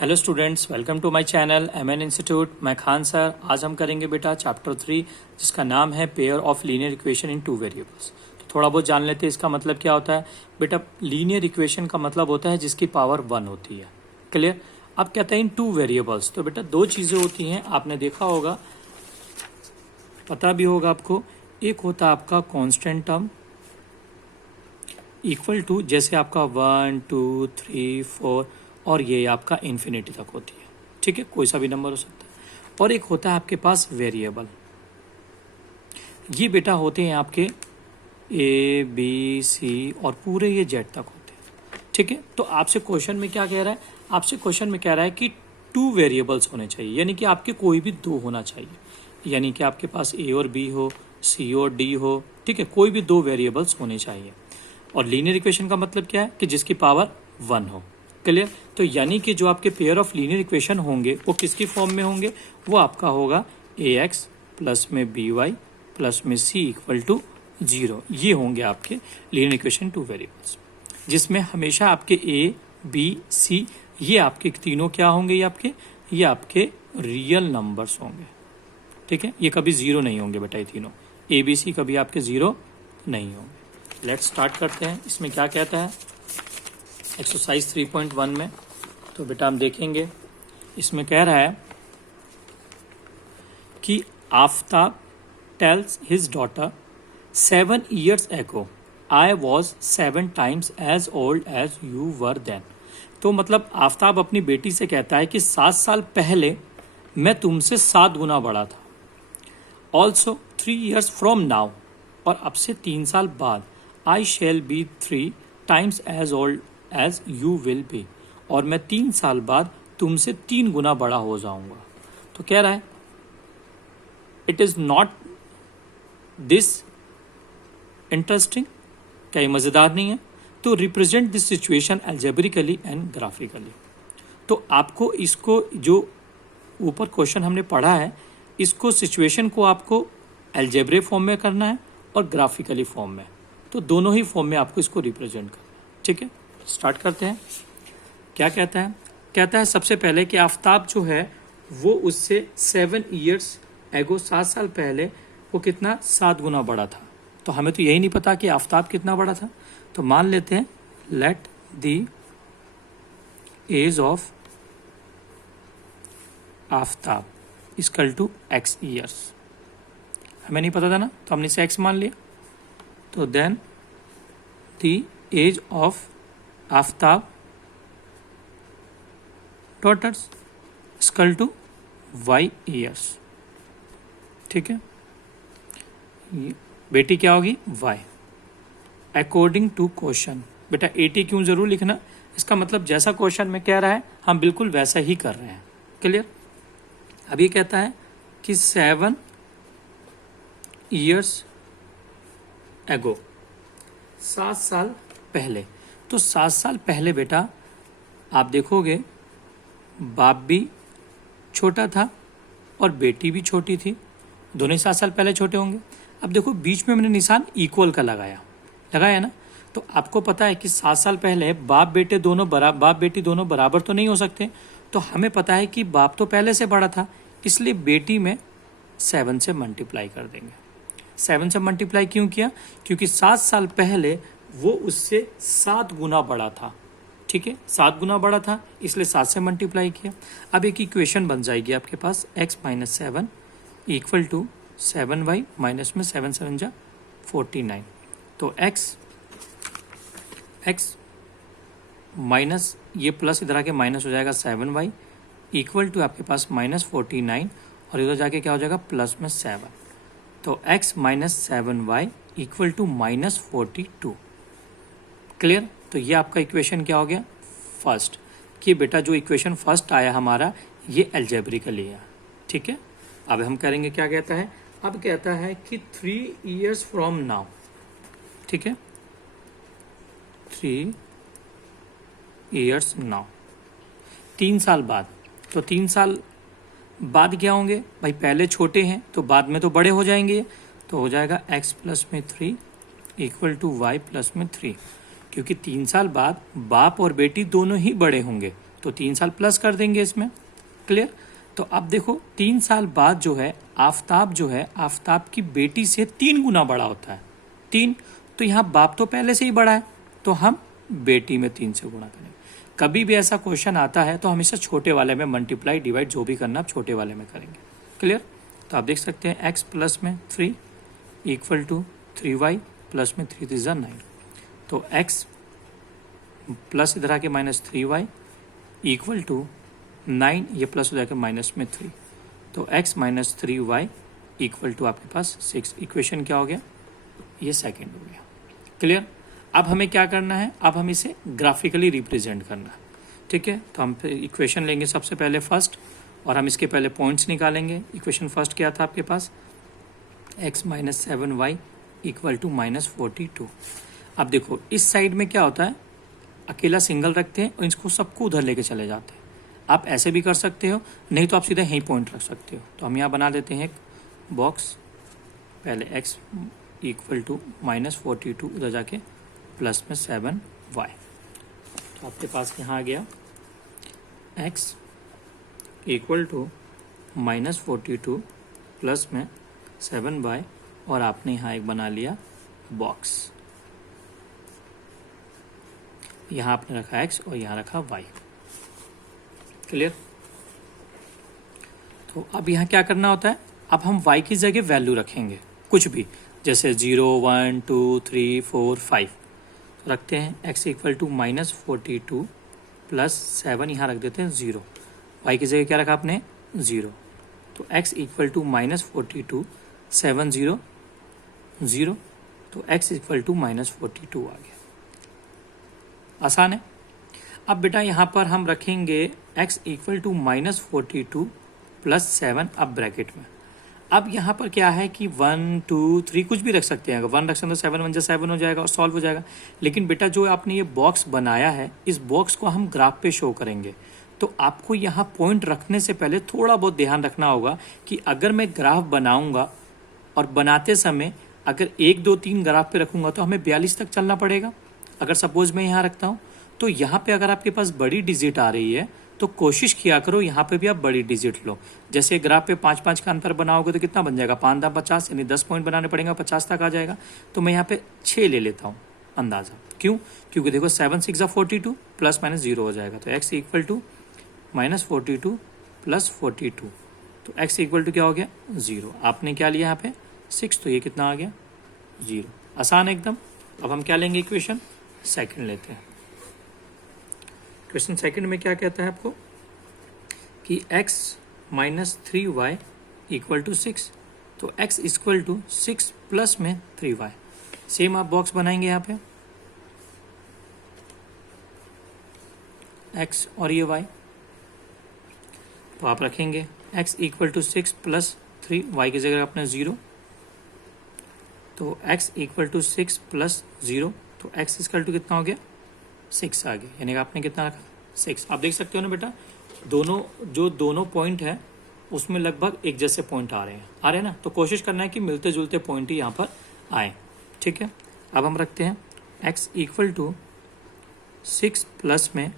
Hello students, welcome to my channel MN institute. मैं Khan sir. आज हम करेंगे बेटा चैप्टर 3 जिसका नाम है pair of linear equation in two variables. तो थोड़ा बहुत जान लेते हैं इसका मतलब क्या होता है। बेटा लीनियर इक्वेशन का मतलब होता है जिसकी पावर 1 होती है। क्लियर। अब कहते हैं इन टू वेरिएबल्स, तो बेटा दो चीज़ें होती हैं, आपने देखा होगा, पता भी होगा आपको। एक होता है आपका कॉन्स्टेंट टर्म इक्वल टू, जैसे आपका 1 2 3 4 और ये आपका इन्फिनिटी तक होती है। ठीक है, कोई सा भी नंबर हो सकता है। और एक होता है आपके पास वेरिएबल। ये बेटा होते हैं आपके ए बी सी और पूरे ये जेड तक होते हैं। ठीक है, तो आपसे क्वेश्चन में क्या कह रहा है, आपसे क्वेश्चन में कह रहा है कि टू वेरिएबल्स होने चाहिए, यानी कि आपके कोई भी दो होना चाहिए, यानी कि आपके पास ए और बी हो, सी और डी हो। ठीक है, कोई भी दो वेरिएबल्स होने चाहिए। और लीनियर इक्वेशन का मतलब क्या है कि जिसकी पावर 1 हो। क्लियर। तो यानी कि जो आपके पेयर ऑफ लीनियर इक्वेशन होंगे वो किसकी फॉर्म में होंगे, वो आपका होगा ए एक्स प्लस में बी वाई प्लस में सी इक्वल टू 0। ये होंगे आपके लीनियर इक्वेशन टू वेरिएबल्स, जिसमें हमेशा आपके ए बी सी ये आपके तीनों क्या होंगे, ये आपके रियल नंबर्स होंगे। ठीक है, ये कभी 0 नहीं होंगे बेटा, ये तीनों ए बी सी कभी आपके 0 नहीं होंगे। लेट्स स्टार्ट करते हैं। इसमें क्या कहता है एक्सरसाइज 3.1 में, तो बेटा हम देखेंगे। इसमें कह रहा है कि Aftab tells his daughter 7 years ago I was 7 times as old as you were then. तो मतलब आफ्ताब अपनी बेटी से कहता है कि 7 साल पहले मैं तुमसे 7 गुना बड़ा था। ऑल्सो 3 years फ्रॉम नाउ, और अब से 3 साल बाद, I shall be 3 times as old as you will be, और मैं 3 साल बाद तुमसे 3 गुना बड़ा हो जाऊंगा। तो कह रहा है it is not this interesting, क्या ये मजेदार नहीं है। तो represent this situation algebraically and graphically. तो आपको इसको, जो ऊपर क्वेश्चन हमने पढ़ा है, इसको सिचुएशन को आपको एल्जेब्रे फॉर्म में करना है और ग्राफिकली फॉर्म में, तो दोनों ही फॉर्म में आपको इसको रिप्रेजेंट करना है। ठीक है, स्टार्ट करते हैं। क्या कहता है, कहता है सबसे पहले कि आफ्ताब जो है वो उससे 7 years एगो 7 साल पहले वो कितना 7 गुना बड़ा था। तो हमें तो यही नहीं पता कि आफ्ताब कितना बड़ा था। तो मान लेते हैं let the age of Aftab equal to x years। हमें नहीं पता था ना, तो हमने इसे x मान लिया। तो then the age of Aftab daughter's equal to y years। ठीक है, बेटी क्या होगी y अकॉर्डिंग टू क्वेश्चन। बेटा 80 क्यों जरूर लिखना, इसका मतलब जैसा क्वेश्चन में कह रहा है हम बिल्कुल वैसा ही कर रहे हैं। क्लियर। अब ये कहता है कि 7 years एगो, 7 साल पहले। तो 7 साल पहले बेटा आप देखोगे बाप भी छोटा था और बेटी भी छोटी थी, दोनों ही 7 साल पहले छोटे होंगे। अब देखो बीच में मैंने निशान इक्वल का लगाया ना। तो आपको पता है कि 7 साल पहले बाप बेटी दोनों बराबर तो नहीं हो सकते। तो हमें पता है कि बाप तो पहले से बड़ा था, इसलिए बेटी में 7 से मल्टीप्लाई कर देंगे। 7 से मल्टीप्लाई क्यों किया, क्योंकि 7 साल पहले वो उससे 7 गुना बड़ा था। ठीक है, 7 गुना बड़ा था, इसलिए 7 से मल्टीप्लाई किया। अब एक इक्वेशन बन जाएगी आपके पास x minus 7 equal to 7y minus में 7 7 जा 49। तो x माइनस ये प्लस इधर आके माइनस हो जाएगा 7y इक्वल टू आपके पास माइनस 49, और इधर जाके क्या हो जाएगा प्लस में 7। तो x minus 7y equal to minus 42। Clear. तो ये आपका इक्वेशन क्या हो गया फर्स्ट, कि बेटा जो इक्वेशन फर्स्ट आया हमारा ये एल्जेब्रिकली है। ठीक है, अब हम करेंगे क्या कहता है, अब कहता है कि 3 years फ्रॉम नाउ। ठीक है, 3 years नाउ, 3 साल बाद। तो 3 साल बाद क्या होंगे भाई, पहले छोटे हैं तो बाद में तो बड़े हो जाएंगे। तो हो जाएगा x प्लस में 3 इक्वल टू y प्लस में 3, क्योंकि 3 साल बाद बाप और बेटी दोनों ही बड़े होंगे, तो 3 साल प्लस कर देंगे इसमें। क्लियर। तो अब देखो 3 साल बाद जो है आफताब जो है आफताब की बेटी से 3 गुना बड़ा होता है। 3, तो यहाँ बाप तो पहले से ही बड़ा है, तो हम बेटी में 3 से गुणा करेंगे। कभी भी ऐसा क्वेश्चन आता है तो हमेशा छोटे वाले में मल्टीप्लाई डिवाइड जो भी करना आप छोटे वाले में करेंगे। क्लियर। तो आप देख सकते हैं x प्लस में 3 इक्वल टू 3y प्लस में 3 3 9। तो x प्लस इधर आके माइनस 3y इक्वल टू 9, ये प्लस हो जाके माइनस में 3। तो x minus 3y equal to आपके पास 6। इक्वेशन क्या हो गया, ये सेकेंड हो गया। क्लियर। अब हमें क्या करना है, अब हम इसे ग्राफिकली रिप्रेजेंट करना है। ठीक है, तो हम इक्वेशन लेंगे सबसे पहले फर्स्ट, और हम इसके पहले पॉइंट्स निकालेंगे। इक्वेशन फर्स्ट क्या था आपके पास, x minus 7y equal to minus 42। अब देखो इस साइड में क्या होता है, अकेला सिंगल रखते हैं और इसको सबको उधर लेके चले जाते हैं। आप ऐसे भी कर सकते हो, नहीं तो आप सीधा यहीं पॉइंट रख सकते हो। तो हम यहाँ बना देते हैं एक बॉक्स, पहले x इक्वल टू माइनस 42 उधर जाके प्लस में 7y। तो आपके पास यहाँ आ गया x equal to minus 42 plus में 7y, और आपने यहाँ एक बना लिया बॉक्स। यहाँ आपने रखा x और यहाँ रखा y। क्लियर। तो अब यहाँ क्या करना होता है, अब हम y की जगह वैल्यू रखेंगे कुछ भी, जैसे 0 1 2 3 4 5 तो रखते हैं। x equal to minus 42 plus 7, यहाँ रख देते हैं 0। y की जगह क्या रखा आपने, 0। तो x इक्वल टू माइनस 42 7 0 0, तो x इक्वल टू माइनस 42 आ गया। आसान है। अब बेटा यहाँ पर हम रखेंगे x equal to minus 42 plus 7 अब ब्रैकेट में। अब यहाँ पर क्या है कि 1 2 3 कुछ भी रख सकते हैं। अगर 1 रख सकते हैं तो 7 1 जा 7 हो जाएगा और सॉल्व हो जाएगा। लेकिन बेटा जो आपने ये बॉक्स बनाया है, इस बॉक्स को हम ग्राफ पे शो करेंगे। तो आपको यहाँ पॉइंट रखने से पहले थोड़ा बहुत ध्यान रखना होगा कि अगर मैं ग्राफ बनाऊंगा और बनाते समय अगर 1 2 3 ग्राफ पे रखूंगा तो हमें 42 तक चलना पड़ेगा। अगर सपोज मैं यहाँ रखता हूँ तो यहाँ पे अगर आपके पास बड़ी डिजिट आ रही है तो कोशिश किया करो यहाँ पे भी आप बड़ी डिजिट लो। जैसे ग्राफ पे 5 5 का अंतर बनाओगे तो कितना बन जाएगा, 5 × 50, यानी 10 पॉइंट बनाने पड़ेंगे, 50 तक आ जाएगा। तो मैं यहाँ पे 6 ले लेता हूँ अंदाज़ा। क्यों, क्योंकि देखो 7 6 42 प्लस माइनस 0 हो जाएगा। तो x equal to minus 42 plus 42, तो x इक्वल टू क्या हो गया, 0। आपने क्या लिया यहाँ पे 6, तो ये कितना आ गया, 0। आसान एकदम। अब हम क्या लेंगे, इक्वेशन सेकंड लेते हैं। क्वेश्चन सेकंड में क्या कहता है आपको कि x minus 3y equal to 6, तो x इक्वल टू 6 प्लस में 3y। सेम आप बॉक्स बनाएंगे यहाँ पे x और ये y, तो आप रखेंगे x equal to 6 plus 3, y की जगह अपने 0, तो x इक्वल टू 6 प्लस 0, तो x इक्वल टू कितना हो गया, 6 आ गया। यानी कि आपने कितना रखा, 6। आप देख सकते हो ना बेटा, दोनों पॉइंट है उसमें लगभग एक जैसे पॉइंट आ रहे हैं ना। तो कोशिश करना है कि मिलते जुलते पॉइंट ही यहाँ पर आए। ठीक है। अब हम रखते हैं x इक्वल टू 6 प्लस में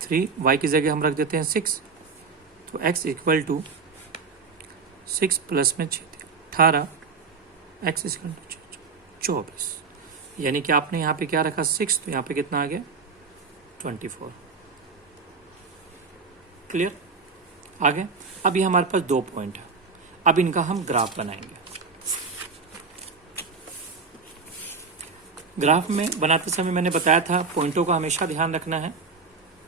3, y की जगह हम रख देते हैं 6, तो x इक्वल टू 6 प्लस में 6 18, x इक्वल टू 24। यानी कि आपने यहाँ पे क्या रखा, 6, तो यहाँ पे कितना आ गया, 24। क्लियर। आगे अब ये हमारे पास 2 पॉइंट है। अब इनका हम ग्राफ बनाएंगे। ग्राफ में बनाते समय मैंने बताया था पॉइंटों का हमेशा ध्यान रखना है।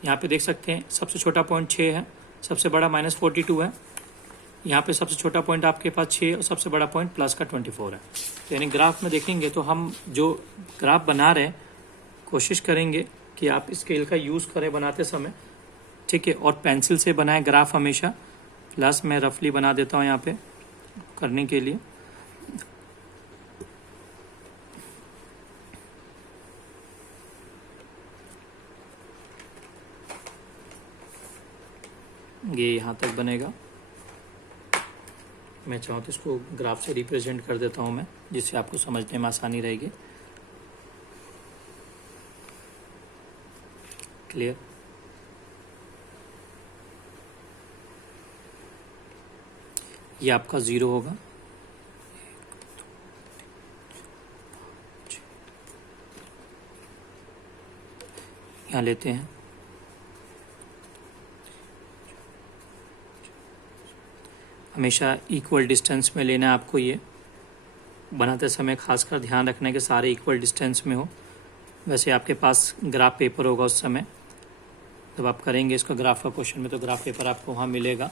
यहाँ पे देख सकते हैं सबसे छोटा पॉइंट 6 है, सबसे बड़ा माइनस 42 है। यहाँ पे सबसे छोटा पॉइंट आपके पास 6 और सबसे बड़ा पॉइंट प्लस का 24 है। तो यानी ग्राफ में देखेंगे तो हम जो ग्राफ बना रहे हैं कोशिश करेंगे कि आप स्केल का यूज़ करें बनाते समय। ठीक है। और पेंसिल से बनाएं ग्राफ हमेशा। प्लस मैं रफली बना देता हूँ यहाँ पे करने के लिए। ये यहाँ तक बनेगा। मैं चाहूँ तो इसको ग्राफ से रिप्रेजेंट कर देता हूँ मैं, जिससे आपको समझने में आसानी रहेगी। क्लियर। ये आपका 0 होगा, यहाँ लेते हैं, हमेशा इक्वल डिस्टेंस में लेना है आपको। ये बनाते समय खासकर ध्यान रखना है कि सारे इक्वल डिस्टेंस में हो। वैसे आपके पास ग्राफ पेपर होगा उस समय जब आप करेंगे इसका ग्राफ का क्वेश्चन में, तो ग्राफ पेपर आपको वहाँ मिलेगा,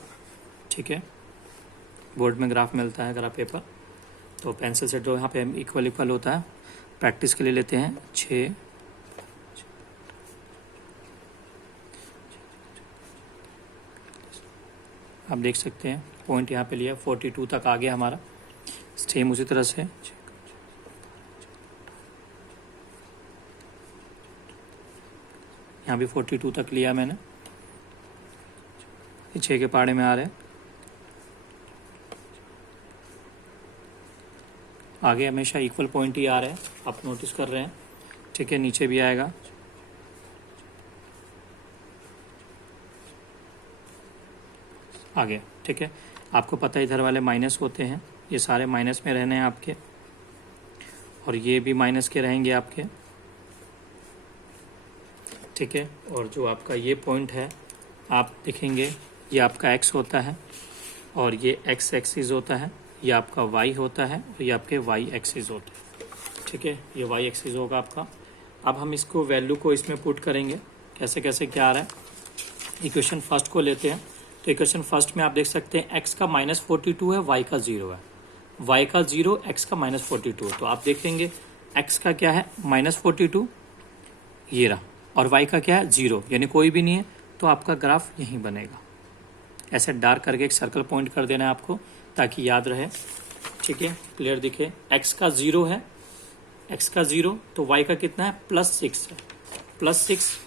ठीक है। बोर्ड में ग्राफ मिलता है, ग्राफ पेपर। तो पेंसिल से ड्रॉ यहाँ पे इक्वल इक्वल होता है। प्रैक्टिस के लिए लेते हैं 6, आप देख सकते हैं पॉइंट यहाँ पे लिया, 42 तक आ गया हमारा। सेम उसी तरह से यहाँ भी 42 तक लिया मैंने, 6 के पहाड़े में आ रहे हैं। आगे हमेशा इक्वल पॉइंट ही आ रहे हैं, आप नोटिस कर रहे हैं, ठीक है। नीचे भी आएगा, आगे, ठीक है। आपको पता है इधर वाले माइनस होते हैं, ये सारे माइनस में रहने हैं आपके, और ये भी माइनस के रहेंगे आपके, ठीक है। और जो आपका ये पॉइंट है आप देखेंगे ये आपका x होता है, और ये x एक्सिस होता है, ये आपका y होता है, और ये आपके y एक्सिस होते हैं, ठीक है। ये y एक्सिस होगा आपका। अब हम इसको वैल्यू को इसमें पुट करेंगे, कैसे कैसे क्या आ रहा है। इक्वेशन फर्स्ट को लेते हैं, तो इक्वेशन फर्स्ट में आप देख सकते हैं x का -42 है, y का 0 है, y का 0, x का -42 है। तो आप देखेंगे x का क्या है -42, ये रहा, और y का क्या है 0, यानी कोई भी नहीं है, तो आपका ग्राफ यहीं बनेगा। ऐसे डार्क करके एक सर्कल पॉइंट कर देना है आपको ताकि याद रहे, ठीक है, क्लियर दिखे। x का 0 है, x का 0, तो y का कितना है +6 है, +6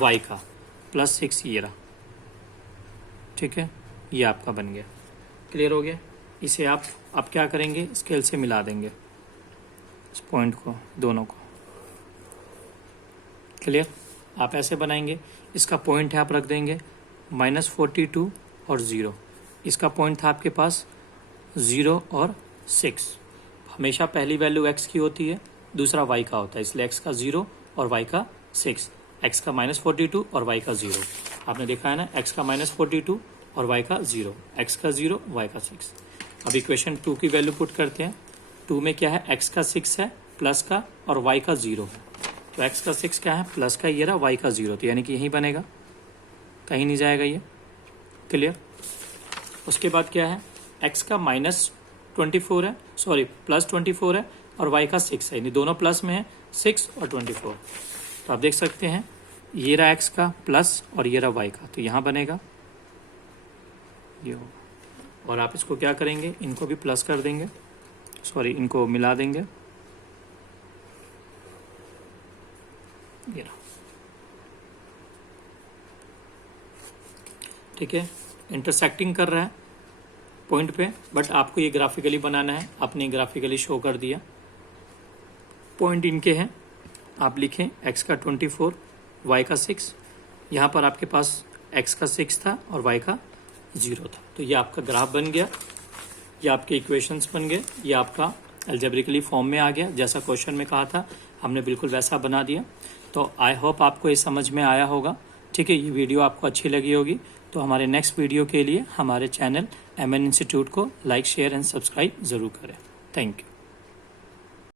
y का, +6 ये रहा, ठीक है। ये आपका बन गया, क्लियर हो गया। इसे आप अब क्या करेंगे, स्केल से मिला देंगे इस पॉइंट को, दोनों को, क्लियर। आप ऐसे बनाएंगे, इसका पॉइंट है आप रख देंगे -42 और 0, इसका पॉइंट था आपके पास 0 और 6। हमेशा पहली वैल्यू x की होती है, दूसरा y का होता है, इसलिए x का 0 और y का 6, x का -42 और y का 0। आपने देखा है ना, x का -42 और y का 0, x का 0, y का 6। अब इक्वेशन 2 की वैल्यू पुट करते हैं। 2 में क्या है, x का 6 है, प्लस का, और y का 0 है। तो x का 6 क्या है, प्लस का, ये रहा, y का 0, तो यानी कि यहीं बनेगा, कहीं नहीं जाएगा ये, क्लियर। उसके बाद क्या है, x का -24 है, सॉरी +24 है, और y का 6 है, यानी दोनों प्लस में है, 6 और 24। तो आप देख सकते हैं ये रहा x का प्लस, और ये रहा y का, तो यहाँ बनेगा ये होगा। और आप इसको क्या करेंगे, इनको भी प्लस कर देंगे, सॉरी इनको मिला देंगे, ये रहा, ठीक है। इंटरसेक्टिंग कर रहा है पॉइंट पे, बट आपको ये ग्राफिकली बनाना है, आपने ग्राफिकली शो कर दिया। पॉइंट इनके हैं, आप लिखें x का 24, y का 6, यहाँ पर आपके पास x का 6 था और y का 0 था, तो ये आपका ग्राफ बन गया, ये आपके इक्वेशंस बन गए, ये आपका अलजेब्रिकली फॉर्म में आ गया, जैसा क्वेश्चन में कहा था हमने बिल्कुल वैसा बना दिया। तो आई होप आपको ये समझ में आया होगा, ठीक है। ये वीडियो आपको अच्छी लगी होगी, तो हमारे नेक्स्ट वीडियो के लिए हमारे चैनल MN इंस्टीट्यूट को लाइक, शेयर एंड सब्सक्राइब ज़रूर करें। Thank you.